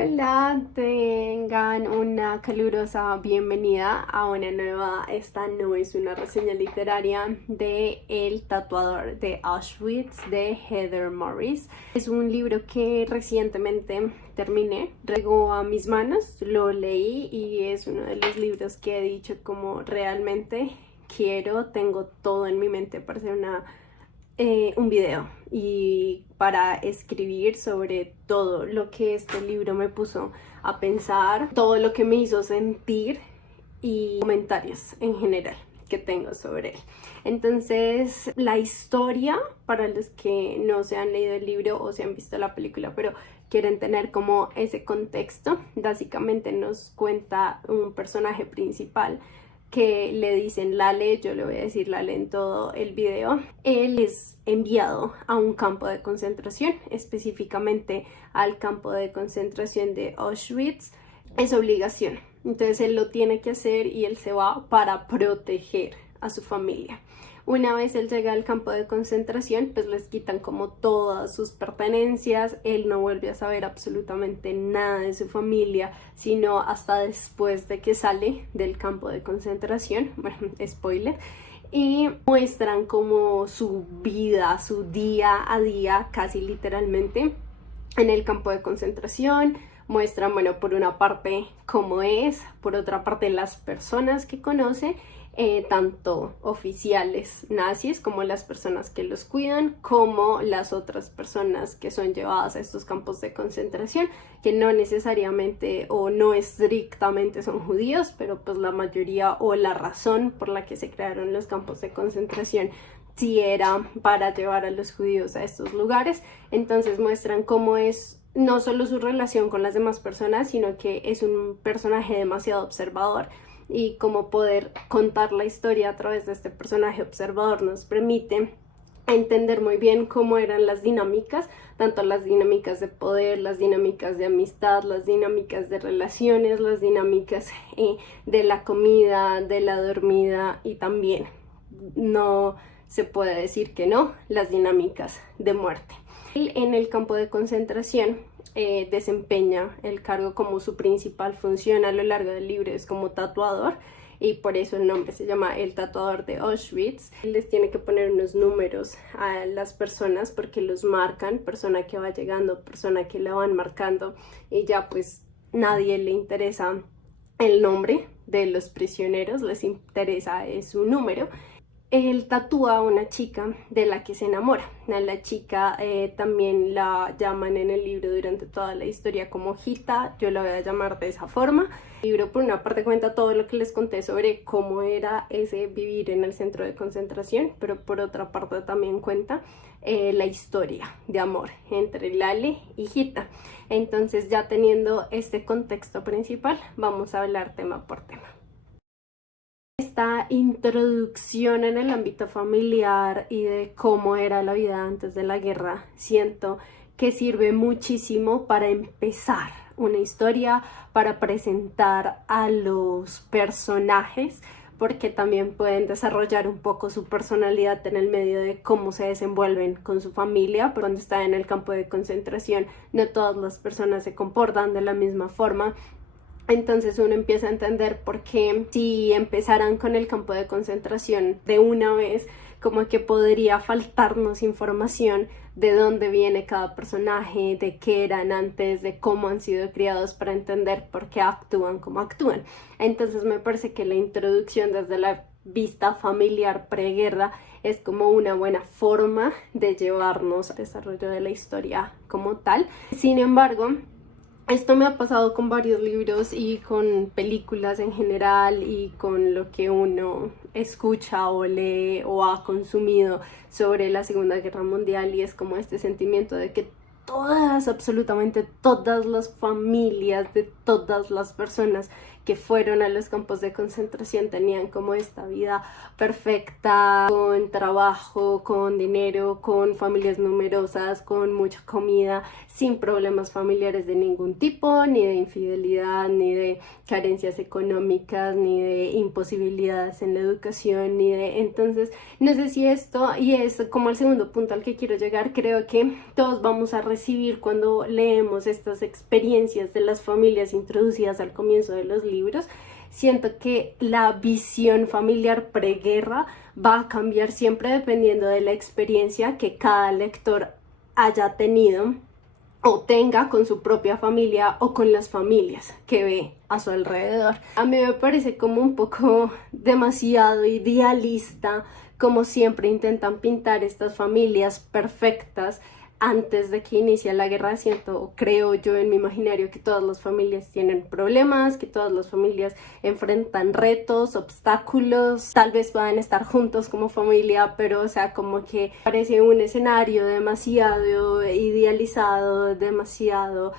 Hola, tengan una calurosa bienvenida a una nueva, esta no es una reseña literaria de El tatuador de Auschwitz de Heather Morris. Es un libro que recientemente terminé, llegó a mis manos, lo leí y es uno de los libros que he dicho como realmente tengo todo en mi mente para hacer un video y para escribir sobre todo lo que este libro me puso a pensar, todo lo que me hizo sentir y comentarios en general que tengo sobre él. Entonces, la historia, para los que no se han leído el libro o se han visto la película, pero quieren tener como ese contexto, básicamente nos cuenta un personaje principal que le dicen Lale, yo le voy a decir Lale en todo el video. Él es enviado a un campo de concentración, específicamente al campo de concentración de Auschwitz. Es obligación, entonces él lo tiene que hacer y él se va para proteger a su familia. Una vez él llega al campo de concentración, pues les quitan como todas sus pertenencias, él no vuelve a saber absolutamente nada de su familia, sino hasta después de que sale del campo de concentración, bueno, spoiler, y muestran como su vida, su día a día, casi literalmente, en el campo de concentración. Muestran, bueno, por una parte cómo es, por otra parte las personas que conoce, tanto oficiales nazis como las personas que los cuidan, como las otras personas que son llevadas a estos campos de concentración, que no necesariamente o no estrictamente son judíos, pero pues la mayoría o la razón por la que se crearon los campos de concentración sí era para llevar a los judíos a estos lugares. Entonces muestran cómo es no solo su relación con las demás personas, sino que es un personaje demasiado observador, y cómo poder contar la historia a través de este personaje observador nos permite entender muy bien cómo eran las dinámicas, tanto las dinámicas de poder, las dinámicas de amistad, las dinámicas de relaciones, las dinámicas de la comida, de la dormida, y también, no se puede decir que no, las dinámicas de muerte. En el campo de concentración desempeña el cargo como su principal función a lo largo del libro es como tatuador, y por eso el nombre se llama El tatuador de Auschwitz. Él les tiene que poner unos números a las personas porque los marcan, persona que va llegando, persona que la van marcando, y ya pues nadie le interesa el nombre de los prisioneros, les interesa su número. Él tatúa a una chica de la que se enamora. A la chica también la llaman en el libro durante toda la historia como Gita, yo la voy a llamar de esa forma. El libro por una parte cuenta todo lo que les conté sobre cómo era ese vivir en el centro de concentración, pero por otra parte también cuenta la historia de amor entre Lale y Gita. Entonces, ya teniendo este contexto principal, vamos a hablar tema por tema. Esta introducción en el ámbito familiar y de cómo era la vida antes de la guerra, siento que sirve muchísimo para empezar una historia, para presentar a los personajes, porque también pueden desarrollar un poco su personalidad en el medio de cómo se desenvuelven con su familia. Cuando están en el campo de concentración, no todas las personas se comportan de la misma forma. Entonces uno empieza a entender por qué, si empezaran con el campo de concentración de una vez, como que podría faltarnos información de dónde viene cada personaje, de qué eran antes, de cómo han sido criados, para entender por qué actúan como actúan. Entonces me parece que la introducción desde la vista familiar preguerra es como una buena forma de llevarnos al desarrollo de la historia como tal. Sin embargo, esto me ha pasado con varios libros y con películas en general, y con lo que uno escucha o lee o ha consumido sobre la Segunda Guerra Mundial, y es como este sentimiento de que todas, absolutamente todas las familias de todas las personas que fueron a los campos de concentración tenían como esta vida perfecta, con trabajo, con dinero, con familias numerosas, con mucha comida, sin problemas familiares de ningún tipo, ni de infidelidad, ni de carencias económicas, ni de imposibilidades en la educación, ni de... Entonces, no sé si esto, y es como el segundo punto al que quiero llegar, creo que todos vamos a recibir cuando leemos estas experiencias de las familias introducidas al comienzo de los libros. Siento que la visión familiar preguerra va a cambiar siempre dependiendo de la experiencia que cada lector haya tenido o tenga con su propia familia o con las familias que ve a su alrededor. A mí me parece como un poco demasiado idealista, como siempre intentan pintar estas familias perfectas antes de que inicie la guerra. Creo yo en mi imaginario que todas las familias tienen problemas, que todas las familias enfrentan retos, obstáculos, tal vez puedan estar juntos como familia, pero o sea, como que parece un escenario demasiado idealizado, demasiado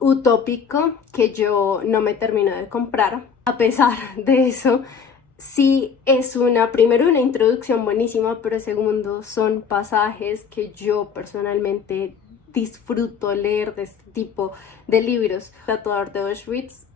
utópico, que yo no me termino de comprar. A pesar de eso, sí es primero una introducción buenísima, pero segundo son pasajes que yo personalmente disfruto leer de este tipo de libros. El tatuador de Auschwitz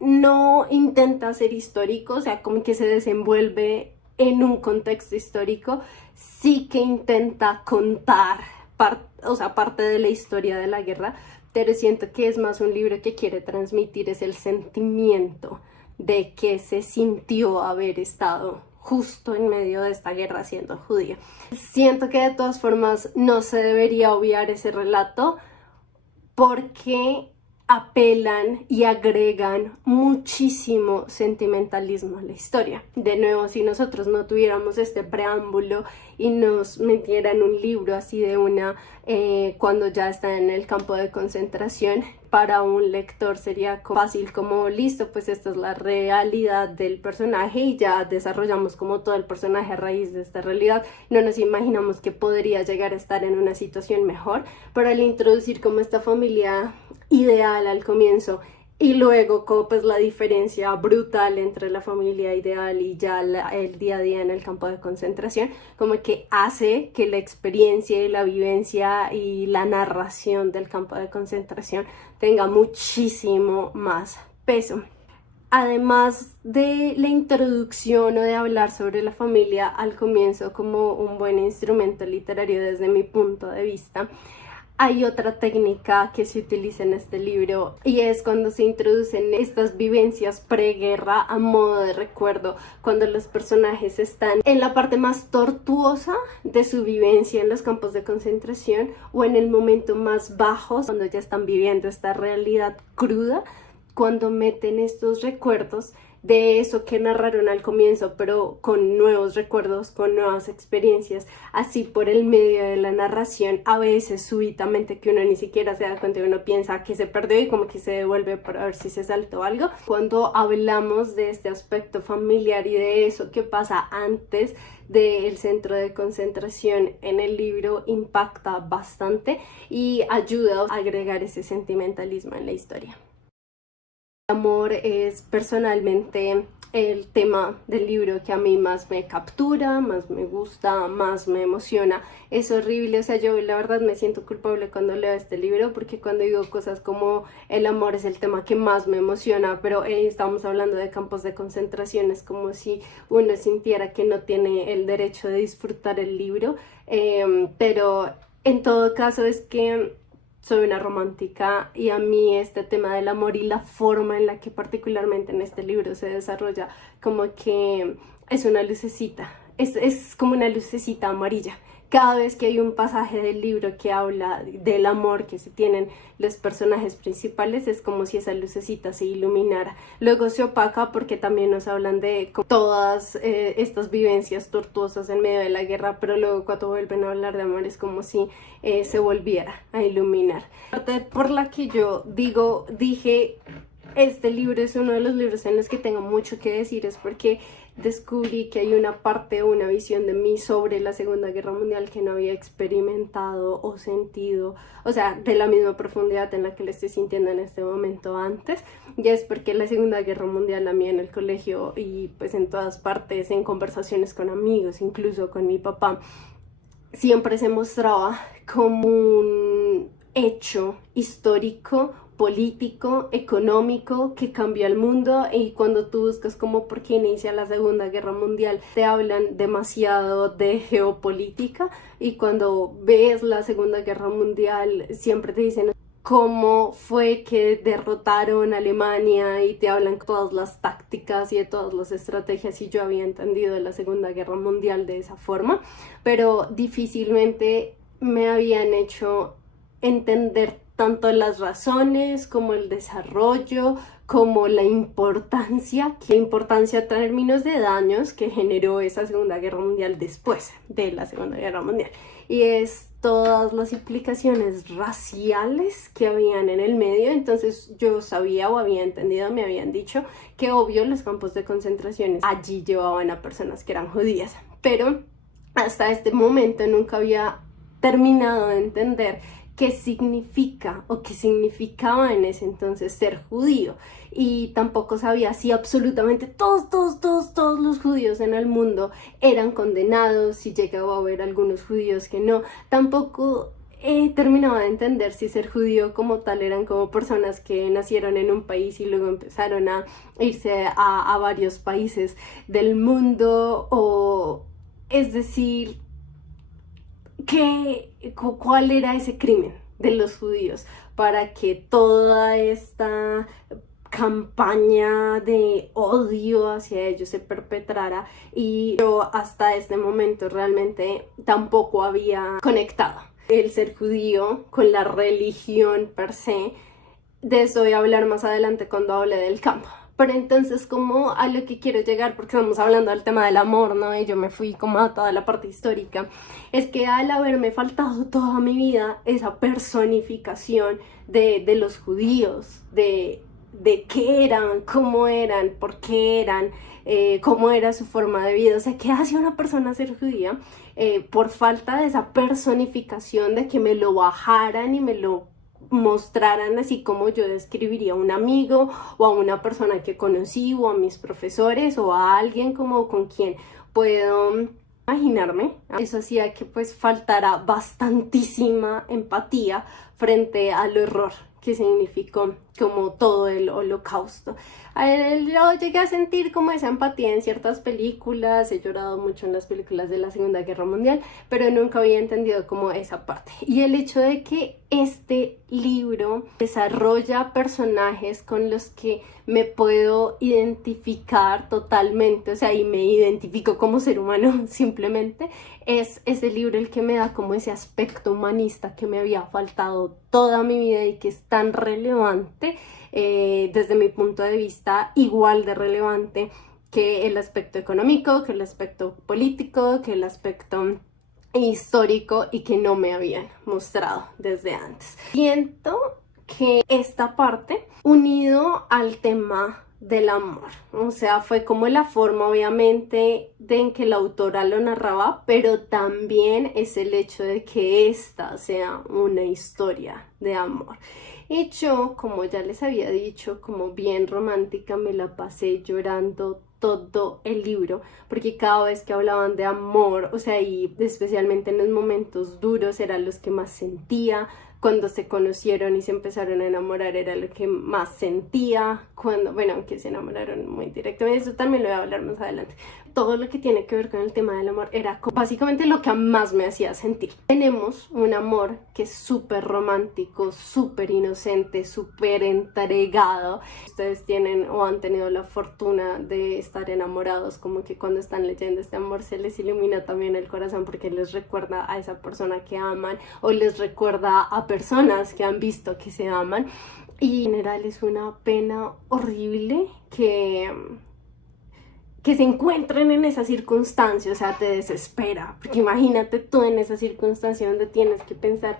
no intenta ser histórico, o sea, como que se desenvuelve en un contexto histórico, sí que intenta contar parte de la historia de la guerra, pero siento que es más un libro que quiere transmitir es el sentimiento de que se sintió haber estado justo en medio de esta guerra siendo judío. Siento que de todas formas no se debería obviar ese relato porque apelan y agregan muchísimo sentimentalismo a la historia. De nuevo, si nosotros no tuviéramos este preámbulo y nos metieran un libro así de cuando ya está en el campo de concentración, para un lector sería fácil como listo, pues esta es la realidad del personaje y ya desarrollamos como todo el personaje a raíz de esta realidad. No nos imaginamos que podría llegar a estar en una situación mejor, pero al introducir como esta familia ideal al comienzo y luego como pues la diferencia brutal entre la familia ideal y ya el día a día en el campo de concentración, como que hace que la experiencia y la vivencia y la narración del campo de concentración tenga muchísimo más peso. Además de la introducción o de hablar sobre la familia al comienzo como un buen instrumento literario desde mi punto de vista, hay otra técnica que se utiliza en este libro y es cuando se introducen estas vivencias preguerra a modo de recuerdo, cuando los personajes están en la parte más tortuosa de su vivencia en los campos de concentración o en el momento más bajo, cuando ya están viviendo esta realidad cruda, cuando meten estos recuerdos de eso que narraron al comienzo, pero con nuevos recuerdos, con nuevas experiencias, así por el medio de la narración, a veces súbitamente que uno ni siquiera se da cuenta, uno piensa que se perdió y como que se devuelve para ver si se saltó algo. Cuando hablamos de este aspecto familiar y de eso que pasa antes del centro de concentración en el libro, impacta bastante y ayuda a agregar ese sentimentalismo en la historia. El amor es personalmente el tema del libro que a mí más me captura, más me gusta, más me emociona. Es horrible, o sea, yo la verdad me siento culpable cuando leo este libro porque cuando digo cosas como el amor es el tema que más me emociona, pero estamos hablando de campos de concentración, es como si uno sintiera que no tiene el derecho de disfrutar el libro, pero en todo caso es que soy una romántica y a mí este tema del amor y la forma en la que particularmente en este libro se desarrolla como que es una lucecita, es como una lucecita amarilla. Cada vez que hay un pasaje del libro que habla del amor que se tienen los personajes principales, es como si esa lucecita se iluminara. Luego se opaca porque también nos hablan de todas estas vivencias tortuosas en medio de la guerra, pero luego cuando vuelven a hablar de amor es como si se volviera a iluminar. La parte por la que yo dije, este libro es uno de los libros en los que tengo mucho que decir, es porque descubrí que hay una parte o una visión de mí sobre la Segunda Guerra Mundial que no había experimentado o sentido, o sea, de la misma profundidad en la que le estoy sintiendo en este momento antes. Y es porque la Segunda Guerra Mundial a mí en el colegio y pues en todas partes, en conversaciones con amigos, incluso con mi papá, siempre se mostraba como un hecho histórico, político, económico, que cambió el mundo. Y cuando tú buscas como por qué inicia la Segunda Guerra Mundial, te hablan demasiado de geopolítica, y cuando ves la Segunda Guerra Mundial siempre te dicen cómo fue que derrotaron a Alemania y te hablan todas las tácticas y de todas las estrategias, y yo había entendido la Segunda Guerra Mundial de esa forma, pero difícilmente me habían hecho entender tanto las razones como el desarrollo, como la importancia en términos de daños que generó esa Segunda Guerra Mundial después de la Segunda Guerra Mundial. Y es todas las implicaciones raciales que habían en el medio. Entonces yo sabía o había entendido, me habían dicho que obvio los campos de concentración allí llevaban a personas que eran judías, pero hasta este momento nunca había terminado de entender qué significa o qué significaba en ese entonces ser judío, y tampoco sabía si absolutamente todos los judíos en el mundo eran condenados, si llegaba a haber algunos judíos que no. Tampoco terminaba de entender si ser judío como tal eran como personas que nacieron en un país y luego empezaron a irse a varios países del mundo, o es decir, ¿cuál era ese crimen de los judíos para que toda esta campaña de odio hacia ellos se perpetrara? Y yo hasta este momento realmente tampoco había conectado el ser judío con la religión per se. De eso voy a hablar más adelante cuando hable del campo. Pero entonces, como a lo que quiero llegar, porque estamos hablando del tema del amor, ¿no? Y yo me fui como a toda la parte histórica, es que al haberme faltado toda mi vida esa personificación de los judíos, de qué eran, cómo eran, por qué eran, cómo era su forma de vida, o sea, qué hacía una persona ser judía, por falta de esa personificación, de que me lo bajaran y me lo mostraran así como yo describiría a un amigo o a una persona que conocí o a mis profesores o a alguien como con quien puedo imaginarme. Eso hacía que pues faltara bastantísima empatía frente al horror que significó como todo el holocausto. Yo llegué a sentir como esa empatía en ciertas películas, he llorado mucho en las películas de la Segunda Guerra Mundial, pero nunca había entendido como esa parte. Y el hecho de que este libro desarrolla personajes con los que me puedo identificar totalmente, o sea, y me identifico como ser humano simplemente, es ese libro el que me da como ese aspecto humanista que me había faltado toda mi vida y que es tan relevante, desde mi punto de vista, igual de relevante que el aspecto económico, que el aspecto político, que el aspecto histórico, y que no me habían mostrado desde antes. Siento que esta parte, unido al tema del amor, o sea, fue como la forma obviamente de en que la autora lo narraba, pero también es el hecho de que esta sea una historia de amor. Y yo, como ya les había dicho, como bien romántica, me la pasé llorando todo el libro, porque cada vez que hablaban de amor, o sea, y especialmente en los momentos duros, eran los que más sentía. Cuando se conocieron y se empezaron a enamorar era lo que más sentía. Cuando, bueno, aunque se enamoraron muy directamente, eso también lo voy a hablar más adelante. Todo lo que tiene que ver con el tema del amor era básicamente lo que más me hacía sentir. Tenemos un amor que es súper romántico, súper inocente, súper entregado. Ustedes tienen o han tenido la fortuna de estar enamorados, como que cuando están leyendo este amor se les ilumina también el corazón porque les recuerda a esa persona que aman, o les recuerda a personas que han visto que se aman. Y en general es una pena horrible que se encuentren en esa circunstancia, o sea, te desespera, porque imagínate tú en esa circunstancia donde tienes que pensar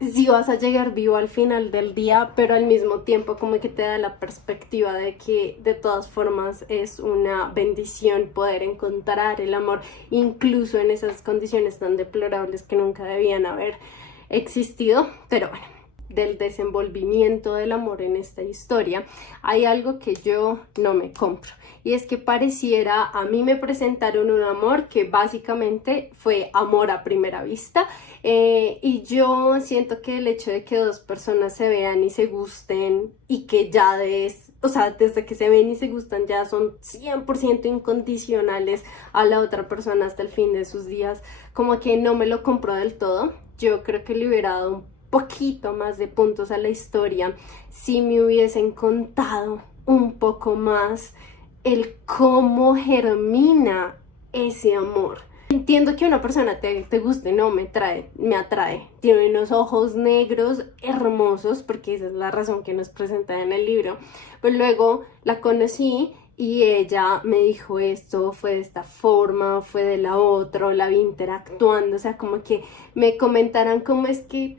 sí vas a llegar vivo al final del día, pero al mismo tiempo como que te da la perspectiva de que de todas formas es una bendición poder encontrar el amor, incluso en esas condiciones tan deplorables que nunca debían haber existido. Pero bueno, del desenvolvimiento del amor en esta historia, hay algo que yo no me compro. Y es que pareciera, a mí me presentaron un amor que básicamente fue amor a primera vista. Y yo siento que el hecho de que dos personas se vean y se gusten y que ya o sea, desde que se ven y se gustan ya son 100% incondicionales a la otra persona hasta el fin de sus días, como que no me lo compro del todo. Yo creo que le hubiera dado un poquito más de puntos a la historia si me hubiesen contado un poco más el cómo germina ese amor. Entiendo que una persona te guste, no, me atrae. Tiene unos ojos negros hermosos, porque esa es la razón que nos presenta en el libro. Pero luego la conocí y ella me dijo esto, fue de esta forma, fue de la otra, la vi interactuando, o sea, como que me comentaran cómo es que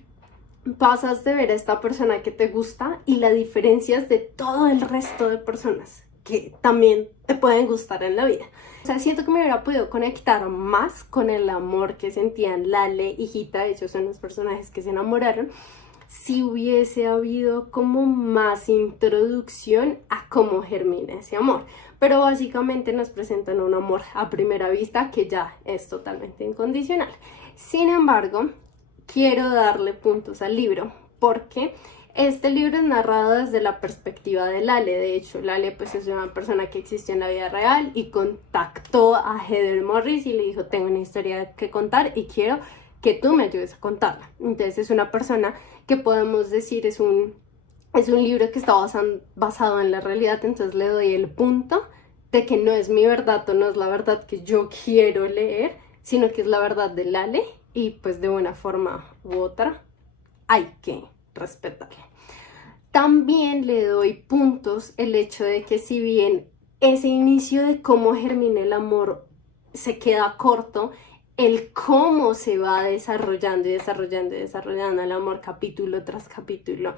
pasas de ver a esta persona que te gusta y la diferencias de todo el resto de personas que también te pueden gustar en la vida. O sea, siento que me hubiera podido conectar más con el amor que sentían Lale y Hita, ellos son los personajes que se enamoraron, si hubiese habido como más introducción a cómo germina ese amor. Pero básicamente nos presentan un amor a primera vista que ya es totalmente incondicional. Sin embargo, quiero darle puntos al libro porque este libro es narrado desde la perspectiva de Lale. De hecho, Lale pues es una persona que existió en la vida real y contactó a Heather Morris y le dijo, tengo una historia que contar y quiero que tú me ayudes a contarla. Entonces es una persona que podemos decir es un libro que está basado en la realidad, entonces le doy el punto de que no es mi verdad o no es la verdad que yo quiero leer, sino que es la verdad de Lale y pues de una forma u otra hay que respetarla. También le doy puntos el hecho de que si bien ese inicio de cómo germina el amor se queda corto, el cómo se va desarrollando y desarrollando y desarrollando el amor capítulo tras capítulo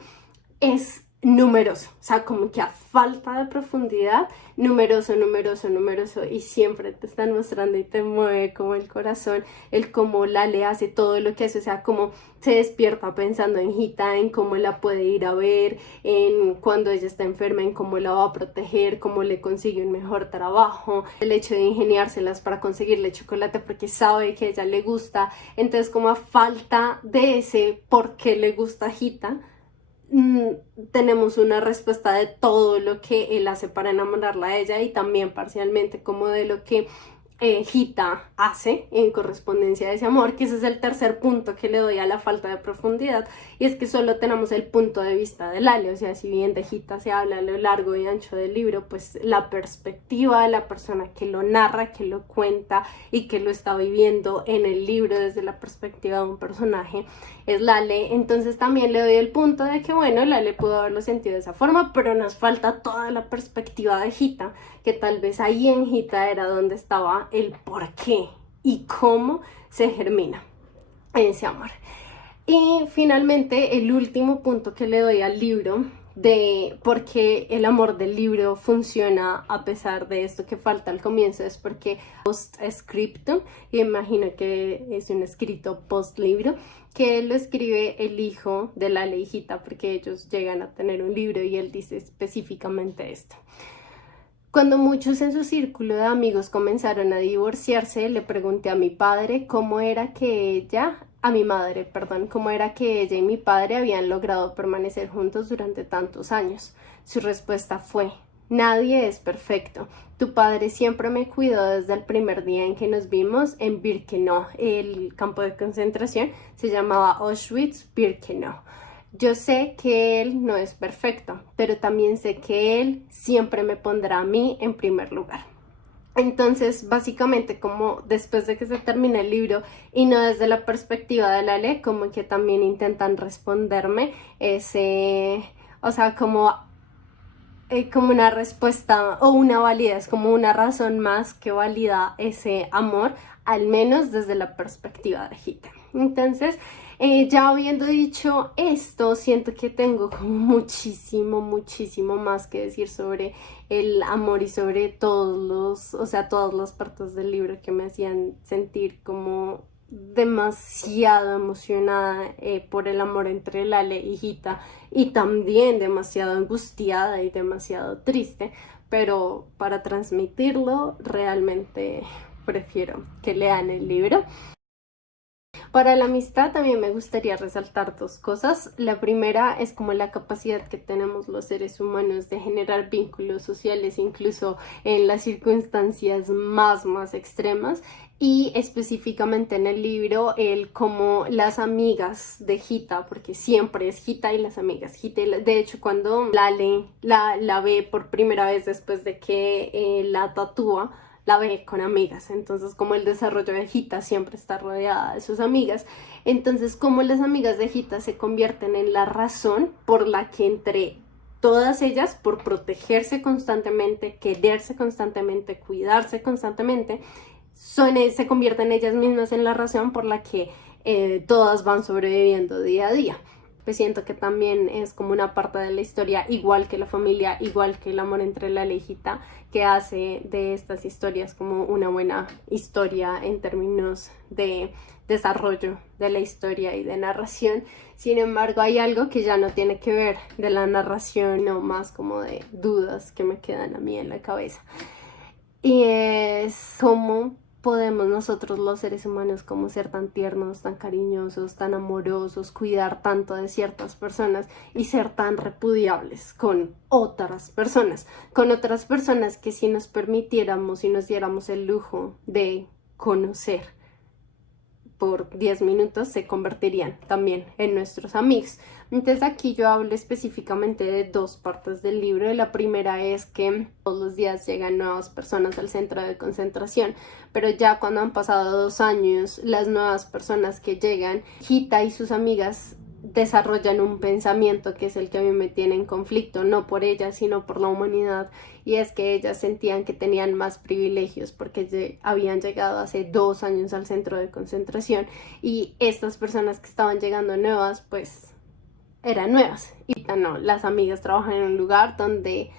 es numeroso, o sea, como que a falta de profundidad, numeroso y siempre te están mostrando y te mueve como el corazón, el cómo Lale hace todo lo que hace, o sea, cómo se despierta pensando en Hita, en cómo la puede ir a ver, en cuando ella está enferma, en cómo la va a proteger, cómo le consigue un mejor trabajo, el hecho de ingeniárselas para conseguirle chocolate porque sabe que a ella le gusta, entonces como a falta de ese por qué le gusta a Hita, tenemos una respuesta de todo lo que él hace para enamorarla a ella y también parcialmente como de lo que Hita hace en correspondencia a ese amor, que ese es el tercer punto que le doy a la falta de profundidad, y es que solo tenemos el punto de vista de Lale, o sea, si bien de Hita se habla a lo largo y ancho del libro, pues la perspectiva de la persona que lo narra, que lo cuenta y que lo está viviendo en el libro desde la perspectiva de un personaje es Lale. Entonces también le doy el punto de que bueno, Lale pudo haberlo sentido de esa forma, pero nos falta toda la perspectiva de Hita, que tal vez ahí en Hita era donde estaba el por qué y cómo se germina ese amor. Y finalmente el último punto que le doy al libro de por qué el amor del libro funciona a pesar de esto que falta al comienzo es porque post-scriptum, y imagino que es un escrito post-libro, que lo escribe el hijo de la Hita porque ellos llegan a tener un libro y él dice específicamente esto. Cuando muchos en su círculo de amigos comenzaron a divorciarse, le pregunté a mi padre cómo era que cómo era que ella y mi padre habían logrado permanecer juntos durante tantos años. Su respuesta fue: nadie es perfecto. Tu padre siempre me cuidó desde el primer día en que nos vimos en Birkenau. El campo de concentración se llamaba Auschwitz-Birkenau. Yo sé que él no es perfecto, pero también sé que él siempre me pondrá a mí en primer lugar. Entonces, básicamente, como después de que se termina el libro y no desde la perspectiva de Lale, como que también intentan responderme o sea, como una respuesta o una validez, como una razón más que valida ese amor, al menos desde la perspectiva de Hita. Entonces, Ya habiendo dicho esto, siento que tengo como muchísimo más que decir sobre el amor y sobre todas las partes del libro que me hacían sentir como demasiado emocionada por el amor entre Lale y Gita y también demasiado angustiada y demasiado triste, pero para transmitirlo realmente prefiero que lean el libro. Para la amistad también me gustaría resaltar dos cosas. La primera es como la capacidad que tenemos los seres humanos de generar vínculos sociales incluso en las circunstancias más extremas y específicamente en el libro el como las amigas de Gita, porque siempre es Gita y las amigas. De hecho, cuando Lale la ve por primera vez después de que la tatúa, la ve con amigas, entonces como el desarrollo de Gita siempre está rodeada de sus amigas, entonces como las amigas de Gita se convierten en la razón por la que entre todas ellas, por protegerse constantemente, quererse constantemente, cuidarse constantemente, se convierten ellas mismas en la razón por la que todas van sobreviviendo día a día. Pues siento que también es como una parte de la historia, igual que la familia, igual que el amor entre la Gita, que hace de estas historias como una buena historia en términos de desarrollo de la historia y de narración. Sin embargo, hay algo que ya no tiene que ver de la narración, no más como de dudas que me quedan a mí en la cabeza. Y es cómo podemos nosotros los seres humanos como ser tan tiernos, tan cariñosos, tan amorosos, cuidar tanto de ciertas personas y ser tan repudiables con otras personas que si nos permitiéramos y nos diéramos el lujo de conocer por 10 minutos se convertirían también en nuestros amigos. Entonces aquí yo hablo específicamente de dos partes del libro. La primera es que todos los días llegan nuevas personas al centro de concentración, pero ya cuando han pasado 2 años, las nuevas personas que llegan, Gita y sus amigas desarrollan un pensamiento que es el que a mí me tiene en conflicto, no por ellas, sino por la humanidad, y es que ellas sentían que tenían más privilegios porque habían llegado hace 2 años al centro de concentración y estas personas que estaban llegando nuevas, pues eran nuevas. Y no, las amigas trabajan en un lugar donde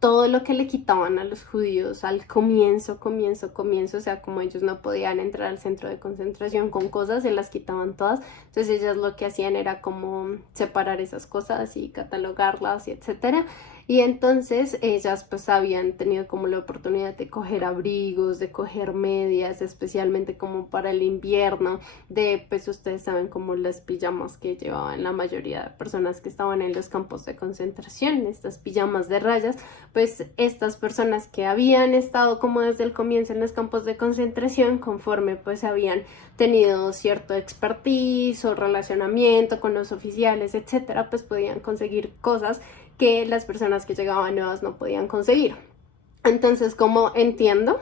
todo lo que le quitaban a los judíos al comienzo, o sea, como ellos no podían entrar al centro de concentración con cosas, se las quitaban todas. Entonces ellas lo que hacían era como separar esas cosas y catalogarlas y etcétera. Y entonces ellas pues habían tenido como la oportunidad de coger abrigos, de coger medias, especialmente como para el invierno, de pues ustedes saben como las pijamas que llevaban la mayoría de personas que estaban en los campos de concentración, estas pijamas de rayas. Pues estas personas que habían estado como desde el comienzo en los campos de concentración, conforme pues habían tenido cierto expertise o relacionamiento con los oficiales, etcétera, pues podían conseguir cosas que las personas que llegaban nuevas no podían conseguir. Entonces, como entiendo,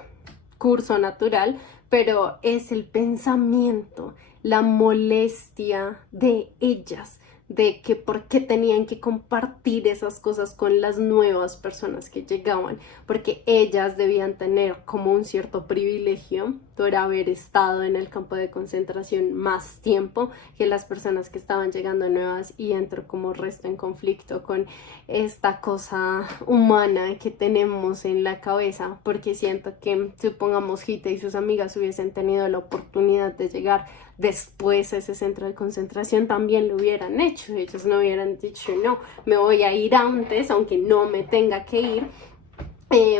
curso natural, pero es el pensamiento, la molestia de ellas, de que por qué tenían que compartir esas cosas con las nuevas personas que llegaban, porque ellas debían tener como un cierto privilegio por haber estado en el campo de concentración más tiempo que las personas que estaban llegando nuevas, y entro como resto en conflicto con esta cosa humana que tenemos en la cabeza, porque siento que supongamos Gita y sus amigas hubiesen tenido la oportunidad de llegar después a ese centro de concentración, también lo hubieran hecho. Ellos no hubieran dicho no, me voy a ir antes aunque no me tenga que ir,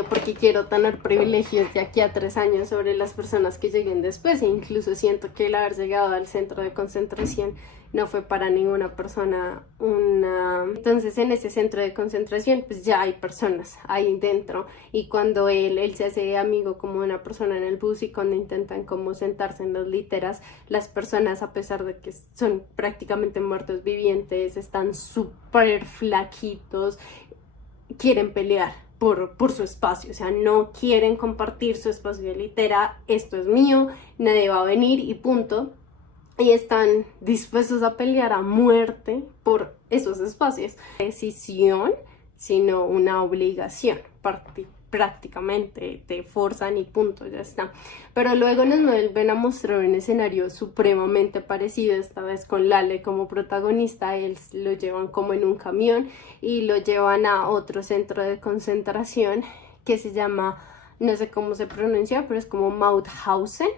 porque quiero tener privilegios de aquí a 3 años sobre las personas que lleguen después. E incluso siento que el haber llegado al centro de concentración no fue para ninguna persona Entonces en ese centro de concentración pues ya hay personas ahí dentro, y cuando él se hace amigo como una persona en el bus, y cuando intentan como sentarse en las literas, las personas, a pesar de que son prácticamente muertos vivientes, están súper flaquitos, quieren pelear por su espacio, o sea, no quieren compartir su espacio de litera, esto es mío, nadie va a venir y punto. Y están dispuestos a pelear a muerte por esos espacios. Decisión, sino una obligación prácticamente te forzan y punto, ya está. Pero luego nos vuelven a mostrar un escenario supremamente parecido, esta vez con Lale como protagonista. Él lo llevan como en un camión y lo llevan a otro centro de concentración que se llama, no sé cómo se pronuncia, pero es como Mauthausen.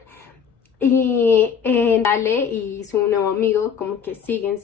Y Ale y su nuevo amigo como que siguen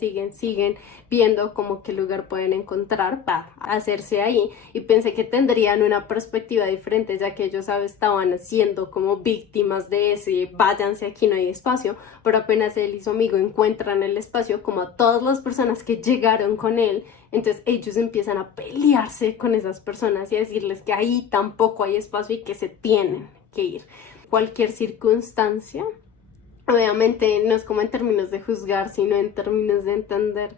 viendo como qué lugar pueden encontrar para hacerse ahí, y pensé que tendrían una perspectiva diferente, ya que ellos estaban siendo como víctimas de ese váyanse, aquí no hay espacio, pero apenas él y su amigo encuentran el espacio, como a todas las personas que llegaron con él, entonces ellos empiezan a pelearse con esas personas y a decirles que ahí tampoco hay espacio y que se tienen que ir. Cualquier circunstancia, obviamente no es como en términos de juzgar, sino en términos de entender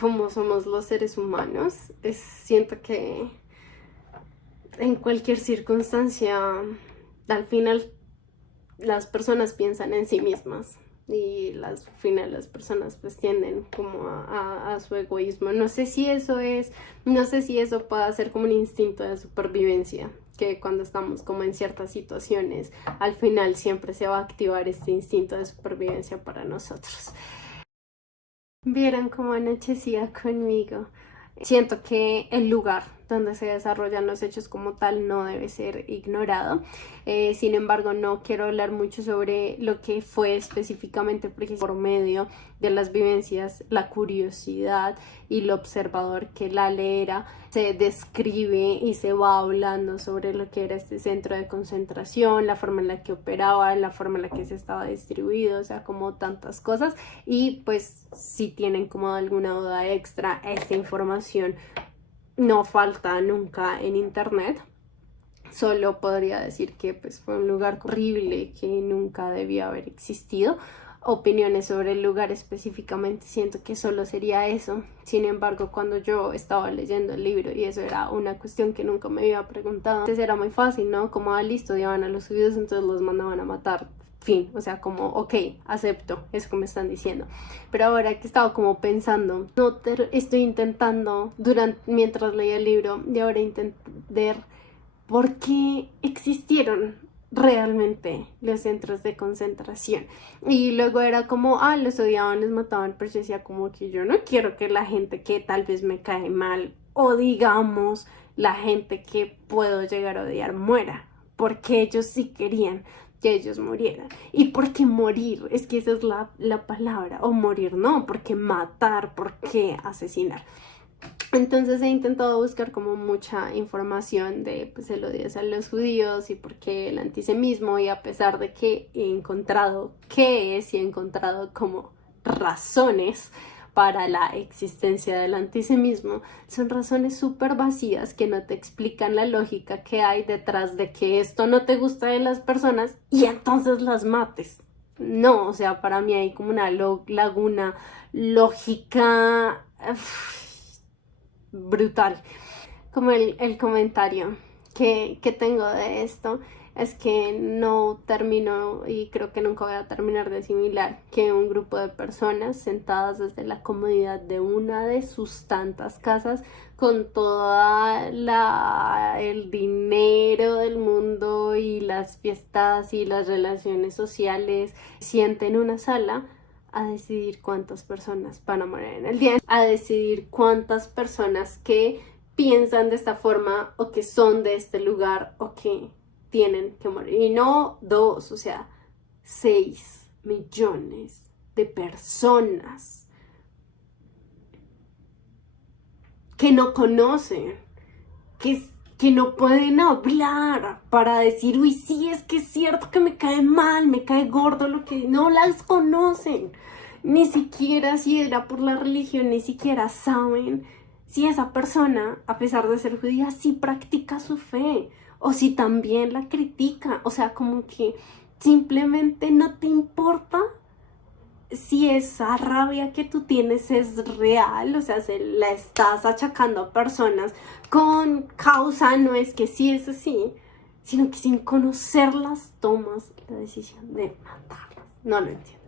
cómo somos los seres humanos. Siento que en cualquier circunstancia, al final, las personas piensan en sí mismas y al final las personas pues tienden como a su egoísmo. No sé si eso pueda ser como un instinto de supervivencia, que cuando estamos como en ciertas situaciones, al final siempre se va a activar este instinto de supervivencia para nosotros. Vieron cómo anochecía conmigo. Siento que el lugar donde se desarrollan los hechos como tal no debe ser ignorado. Sin embargo, no quiero hablar mucho sobre lo que fue específicamente, porque por medio de las vivencias, la curiosidad y lo observador que Lale era, se describe y se va hablando sobre lo que era este centro de concentración, la forma en la que operaba, la forma en la que se estaba distribuido, o sea, como tantas cosas. Y pues si tienen como alguna duda extra, esta información no falta nunca en internet. Solo podría decir que pues fue un lugar horrible que nunca debía haber existido. Opiniones sobre el lugar específicamente, siento que solo sería eso. Sin embargo, cuando yo estaba leyendo el libro, y eso era una cuestión que nunca me había preguntado, antes era muy fácil, ¿no? Como, listo, llevaban a los judíos, entonces los mandaban a matar. Fin, o sea, como, ok, acepto eso que me están diciendo. Pero ahora que estaba como pensando, estoy intentando, mientras leía el libro, y ahora entender por qué existieron realmente los centros de concentración. Y luego era como, los odiaban, les mataban, pero yo decía como que yo no quiero que la gente que tal vez me cae mal, o digamos, la gente que puedo llegar a odiar, muera, porque ellos sí querían que ellos murieran. ¿Y por qué morir? Es que esa es la palabra. O morir no, porque matar, porque asesinar. Entonces he intentado buscar como mucha información de pues, el odio a los judíos y por qué el antisemitismo, y a pesar de que he encontrado qué es y he encontrado como razones para la existencia del antisemitismo, son razones súper vacías que no te explican la lógica que hay detrás de que esto no te gusta de las personas y entonces las mates. No, o sea, para mí hay como una laguna lógica brutal. Como el comentario que tengo de esto es que no termino, y creo que nunca voy a terminar de asimilar, que un grupo de personas sentadas desde la comodidad de una de sus tantas casas, con toda el dinero del mundo y las fiestas y las relaciones sociales, sienten una sala a decidir cuántas personas van a morir en el día, a decidir cuántas personas que piensan de esta forma o que son de este lugar o que tienen que morir. Y no 2, o sea, 6 millones de personas que no conocen, que no pueden hablar para decir, uy, sí, es que es cierto que me cae mal, me cae gordo, lo que no las conocen. Ni siquiera si era por la religión, ni siquiera saben si esa persona, a pesar de ser judía, sí practica su fe o si también la critica. O sea, como que simplemente no te importa si esa rabia que tú tienes es real, o sea, se la estás achacando a personas con causa, no es que sí es así, sino que sin conocerlas tomas la decisión de matarlas. No lo entiendo.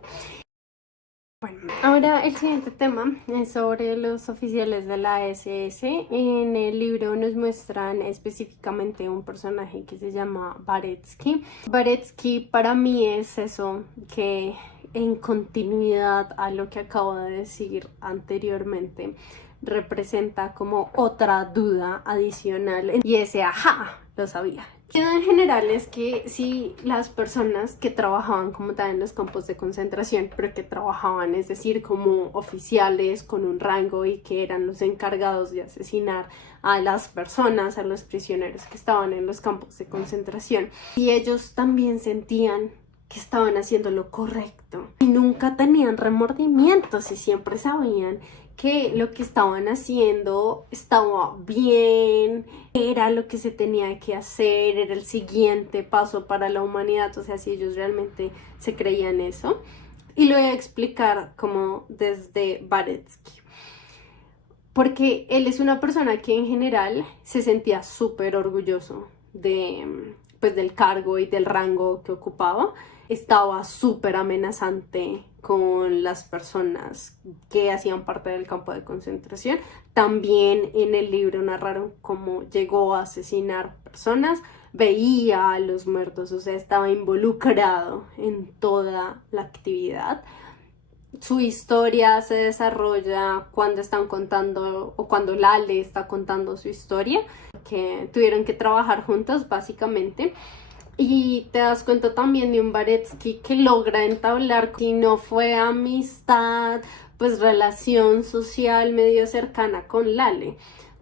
Bueno, ahora el siguiente tema es sobre los oficiales de la SS. En el libro nos muestran específicamente un personaje que se llama Baretsky. Baretsky para mí es eso que, en continuidad a lo que acabo de decir anteriormente, representa como otra duda adicional y ese ajá, lo sabía. En general es que si las personas que trabajaban como tal en los campos de concentración, pero que trabajaban, es decir, como oficiales con un rango y que eran los encargados de asesinar a las personas, a los prisioneros que estaban en los campos de concentración, y ellos también sentían que estaban haciendo lo correcto y nunca tenían remordimientos y siempre sabían que lo que estaban haciendo estaba bien, era lo que se tenía que hacer, era el siguiente paso para la humanidad, o sea, si ellos realmente se creían eso. Y lo voy a explicar como desde Baretsky. Porque él es una persona que en general se sentía súper orgulloso de, pues, del cargo y del rango que ocupaba. Estaba súper amenazante con las personas que hacían parte del campo de concentración. También en el libro narraron cómo llegó a asesinar personas, veía a los muertos, o sea, estaba involucrado en toda la actividad. Su historia se desarrolla cuando están contando o cuando Lale está contando su historia, que tuvieron que trabajar juntos básicamente. Y te das cuenta también de un Baretsky que logra entablar, si no fue amistad, pues relación social medio cercana con Lale.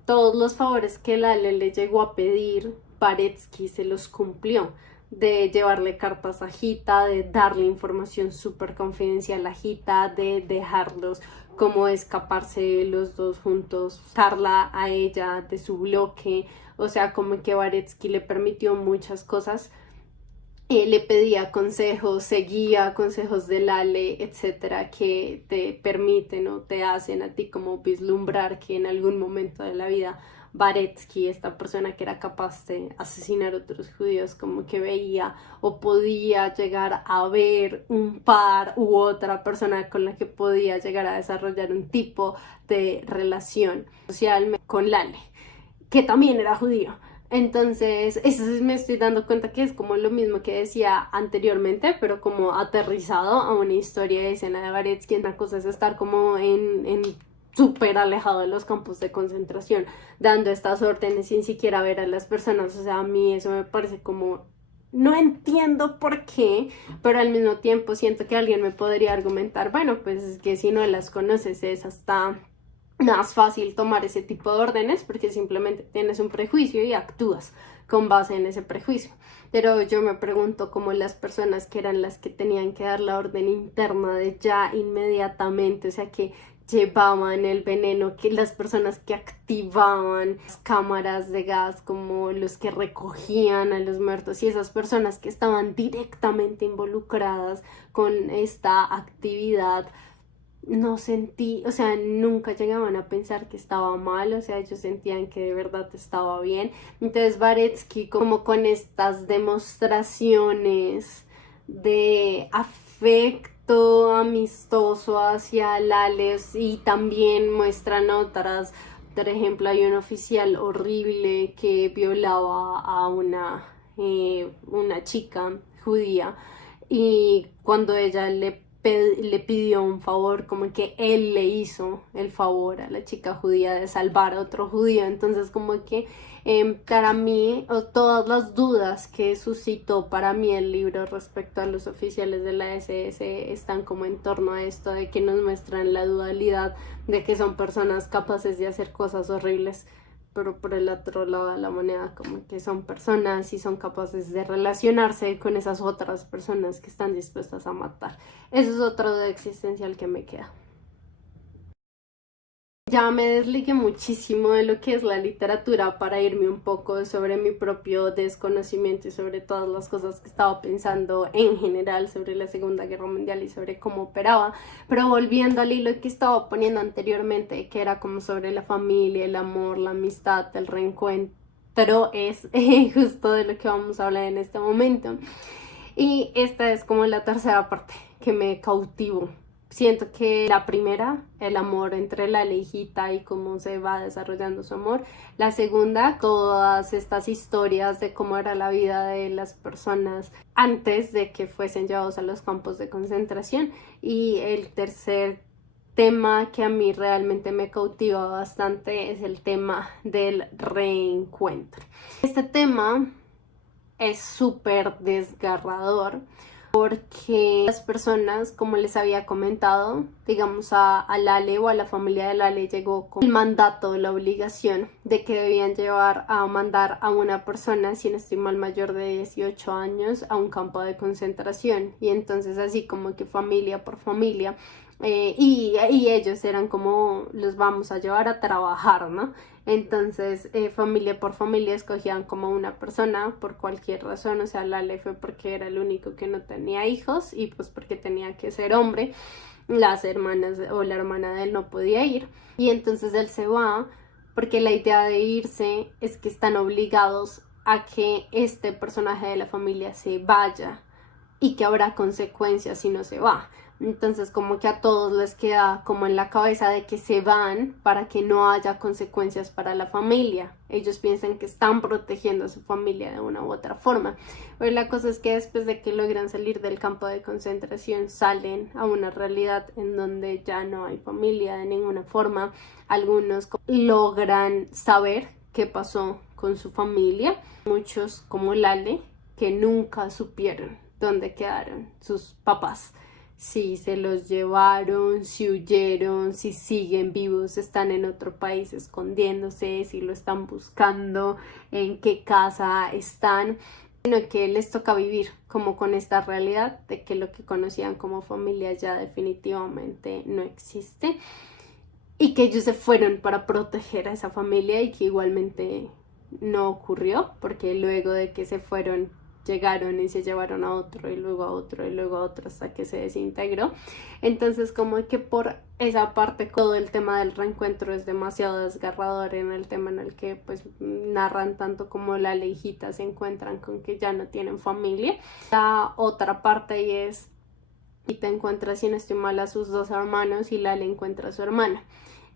Todos los favores que Lale le llegó a pedir, Baretsky se los cumplió. De llevarle cartas a Gita, de darle información súper confidencial a Gita, de dejarlos como escaparse los dos juntos, darla a ella de su bloque, o sea, como que Baretsky le permitió muchas cosas. Le pedía consejos, seguía consejos de Lale, etcétera, que te permiten o te hacen a ti como vislumbrar que en algún momento de la vida Baretsky, esta persona que era capaz de asesinar a otros judíos, como que veía o podía llegar a ver un par u otra persona con la que podía llegar a desarrollar un tipo de relación social con Lale, que también era judío. Entonces, eso me estoy dando cuenta que es como lo mismo que decía anteriormente, pero como aterrizado a una historia de escena de Baretsky. Una cosa es estar como en súper alejado de los campos de concentración, dando estas órdenes sin siquiera ver a las personas. O sea, a mí eso me parece como... No entiendo por qué, pero al mismo tiempo siento que alguien me podría argumentar, bueno, pues es que si no las conoces es hasta más fácil tomar ese tipo de órdenes porque simplemente tienes un prejuicio y actúas con base en ese prejuicio. Pero yo me pregunto cómo las personas que eran las que tenían que dar la orden interna de ya inmediatamente, o sea, que llevaban el veneno, que las personas que activaban las cámaras de gas, como los que recogían a los muertos y esas personas que estaban directamente involucradas con esta actividad, no sentí, o sea, nunca llegaban a pensar que estaba mal, o sea, ellos sentían que de verdad estaba bien. Entonces Baretsky, como con estas demostraciones de afecto amistoso hacia Lales, y también muestran otras, por ejemplo, hay un oficial horrible que violaba a una chica judía, y cuando ella le pidió un favor, como que él le hizo el favor a la chica judía de salvar a otro judío. Entonces como que para mí, o todas las dudas que suscitó para mí el libro respecto a los oficiales de la SS están como en torno a esto, de que nos muestran la dualidad de que son personas capaces de hacer cosas horribles, pero por el otro lado de la moneda como que son personas y son capaces de relacionarse con esas otras personas que están dispuestas a matar. Eso es otra duda existencial que me queda. Ya me desligué muchísimo de lo que es la literatura para irme un poco sobre mi propio desconocimiento y sobre todas las cosas que estaba pensando en general sobre la Segunda Guerra Mundial y sobre cómo operaba, pero volviendo al hilo que estaba poniendo anteriormente, que era como sobre la familia, el amor, la amistad, el reencuentro, es justo de lo que vamos a hablar en este momento. Y esta es como la tercera parte que me cautivó Siento que la primera, el amor entre la hijita y cómo se va desarrollando su amor. La segunda, todas estas historias de cómo era la vida de las personas antes de que fuesen llevados a los campos de concentración. Y el tercer tema que a mí realmente me cautiva bastante es el tema del reencuentro. Este tema es súper desgarrador porque las personas, como les había comentado, digamos a Lale o a la familia de Lale llegó con el mandato, la obligación de que debían mandar a una persona, si no estoy mal, mayor de 18 años a un campo de concentración. Y entonces así como que familia por familia, y ellos eran como los vamos a llevar a trabajar, ¿no? Entonces, familia por familia escogían como una persona por cualquier razón. O sea, Lale fue porque era el único que no tenía hijos y pues porque tenía que ser hombre. Las hermanas o la hermana de él no podía ir. Y entonces él se va porque la idea de irse es que están obligados a que este personaje de la familia se vaya y que habrá consecuencias si no se va. Entonces como que a todos les queda como en la cabeza de que se van para que no haya consecuencias para la familia. Ellos piensan que están protegiendo a su familia de una u otra forma. Pero la cosa es que después de que logran salir del campo de concentración salen a una realidad en donde ya no hay familia de ninguna forma. Algunos logran saber qué pasó con su familia. Muchos como Lale que nunca supieron dónde quedaron sus papás. Si se los llevaron, si huyeron, si siguen vivos, están en otro país escondiéndose, si lo están buscando, en qué casa están, sino que les toca vivir como con esta realidad de que lo que conocían como familia ya definitivamente no existe y que ellos se fueron para proteger a esa familia y que igualmente no ocurrió porque luego de que se fueron llegaron y se llevaron a otro y luego a otro y luego a otro hasta que se desintegró. Entonces como que por esa parte todo el tema del reencuentro es demasiado desgarrador en el tema en el que pues narran tanto como la hijita se encuentran con que ya no tienen familia. La otra parte es y te encuentras, si no estoy mal, a sus dos hermanos y Lale encuentra a su hermana.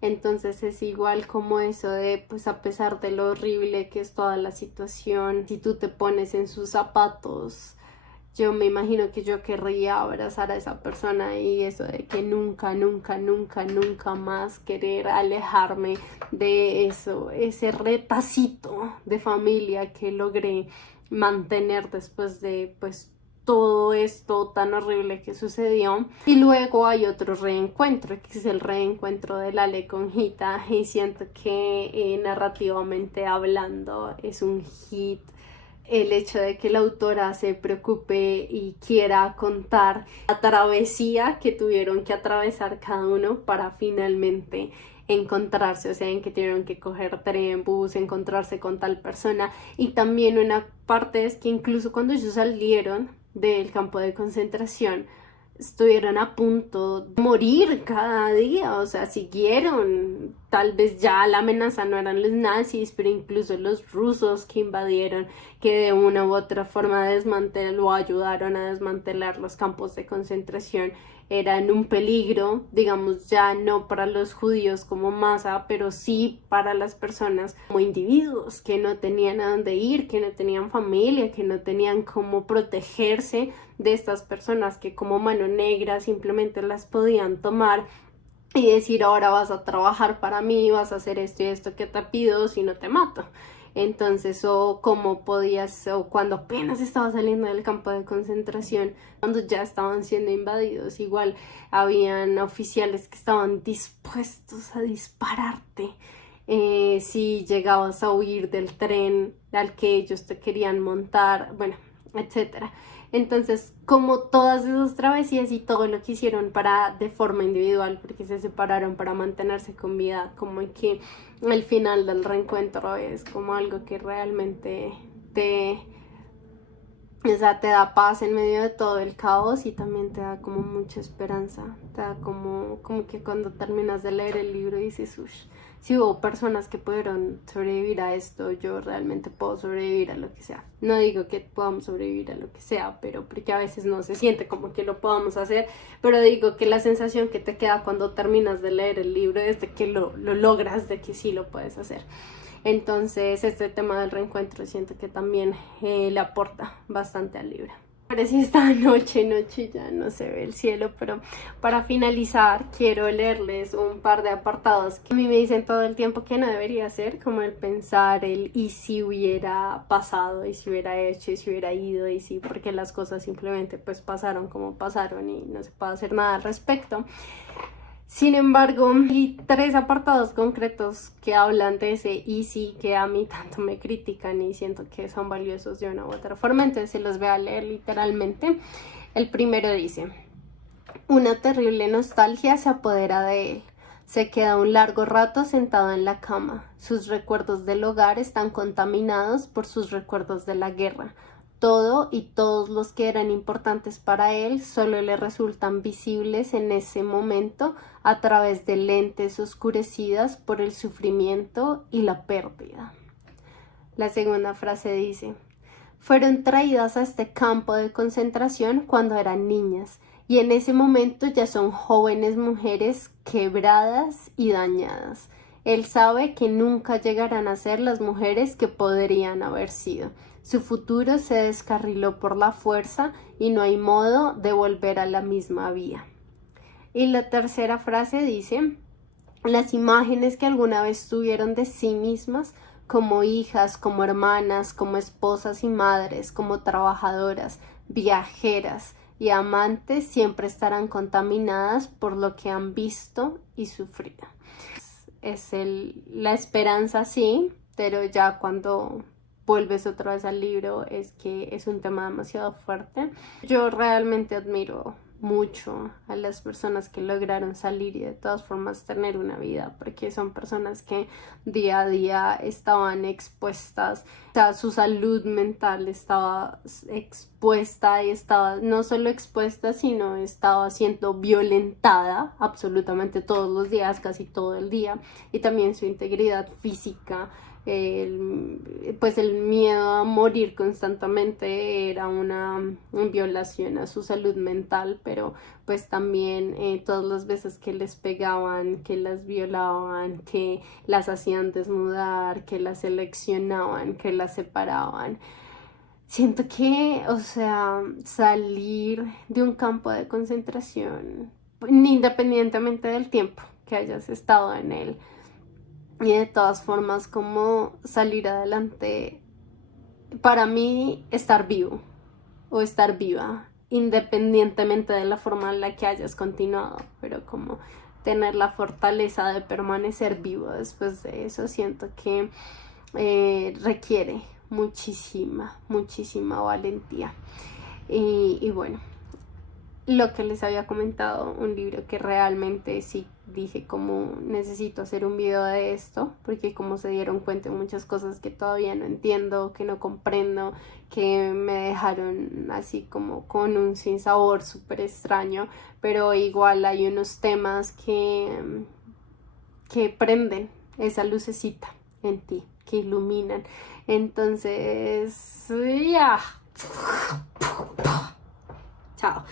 Entonces es igual como eso de, pues a pesar de lo horrible que es toda la situación, si tú te pones en sus zapatos, yo me imagino que yo querría abrazar a esa persona y eso de que nunca, nunca, nunca, nunca más querer alejarme de eso, ese retacito de familia que logré mantener después de, pues, todo esto tan horrible que sucedió. Y luego hay otro reencuentro, que es el reencuentro de Lale con Hita, y siento que narrativamente hablando es un hit. El hecho de que la autora se preocupe y quiera contar la travesía que tuvieron que atravesar cada uno para finalmente encontrarse, o sea, en que tuvieron que coger tren, bus, encontrarse con tal persona. Y también una parte es que incluso cuando ellos salieron del campo de concentración estuvieron a punto de morir cada día, o sea, siguieron, tal vez ya la amenaza no eran los nazis, pero incluso los rusos que invadieron, que de una u otra forma desmantelaron o ayudaron a desmantelar los campos de concentración, eran un peligro, digamos, ya no para los judíos como masa, pero sí para las personas como individuos que no tenían a dónde ir, que no tenían familia, que no tenían cómo protegerse de estas personas que como mano negra simplemente las podían tomar y decir ahora vas a trabajar para mí, vas a hacer esto y esto que te pido si no te mato. Entonces, o cómo podías, o cuando apenas estaba saliendo del campo de concentración, cuando ya estaban siendo invadidos, igual habían oficiales que estaban dispuestos a dispararte si llegabas a huir del tren al que ellos te querían montar, bueno, etcétera. Entonces, como todas esas travesías y todo lo que hicieron para de forma individual, porque se separaron para mantenerse con vida, como que el final del reencuentro es como algo que realmente o sea, te da paz en medio de todo el caos y también te da como mucha esperanza, te da como que cuando terminas de leer el libro dices, uff, si hubo personas que pudieron sobrevivir a esto, yo realmente puedo sobrevivir a lo que sea. No digo que podamos sobrevivir a lo que sea, pero porque a veces no se siente como que lo podamos hacer, pero digo que la sensación que te queda cuando terminas de leer el libro es de que lo logras, de que sí lo puedes hacer. Entonces este tema del reencuentro siento que también le aporta bastante al libro. Parece esta noche ya no se ve el cielo, pero para finalizar quiero leerles un par de apartados que a mí me dicen todo el tiempo que no debería hacer, como el pensar, el y si hubiera pasado, y si hubiera hecho, y si hubiera ido, y si, porque las cosas simplemente pues pasaron como pasaron y no se puede hacer nada al respecto. Sin embargo, hay 3 apartados concretos que hablan de ese y sí que a mí tanto me critican y siento que son valiosos de una u otra forma, entonces se los voy a leer literalmente. El primero dice: una terrible nostalgia se apodera de él. Se queda un largo rato sentado en la cama. Sus recuerdos del hogar están contaminados por sus recuerdos de la guerra. Todo y todos los que eran importantes para él solo le resultan visibles en ese momento a través de lentes oscurecidas por el sufrimiento y la pérdida. La segunda frase dice: fueron traídas a este campo de concentración cuando eran niñas y en ese momento ya son jóvenes mujeres quebradas y dañadas. Él sabe que nunca llegarán a ser las mujeres que podrían haber sido. Su futuro se descarriló por la fuerza y no hay modo de volver a la misma vía. Y la tercera frase dice: las imágenes que alguna vez tuvieron de sí mismas, como hijas, como hermanas, como esposas y madres, como trabajadoras, viajeras y amantes, siempre estarán contaminadas por lo que han visto y sufrido. Es la esperanza, sí, pero ya cuando vuelves otra vez al libro es que es un tema demasiado fuerte. Yo realmente admiro mucho a las personas que lograron salir y de todas formas tener una vida, porque son personas que día a día estaban expuestas, o sea, su salud mental estaba expuesta y estaba no solo expuesta, sino estaba siendo violentada absolutamente todos los días, casi todo el día, y también su integridad física. Pues el miedo a morir constantemente era una violación a su salud mental, pero pues también todas las veces que les pegaban, que las violaban, que las hacían desnudar, que las seleccionaban, que las separaban. Siento que, o sea, salir de un campo de concentración, independientemente del tiempo que hayas estado en él, y de todas formas como salir adelante, para mí estar vivo o estar viva, independientemente de la forma en la que hayas continuado, pero como tener la fortaleza de permanecer vivo después de eso, siento que requiere muchísima valentía. Y bueno, lo que les había comentado, un libro que realmente sí dije como necesito hacer un video de esto, porque como se dieron cuenta de muchas cosas que todavía no entiendo, que no comprendo, que me dejaron así como con un sinsabor súper extraño, pero igual hay unos temas que prenden esa lucecita en ti, que iluminan. Entonces, ya. Chao.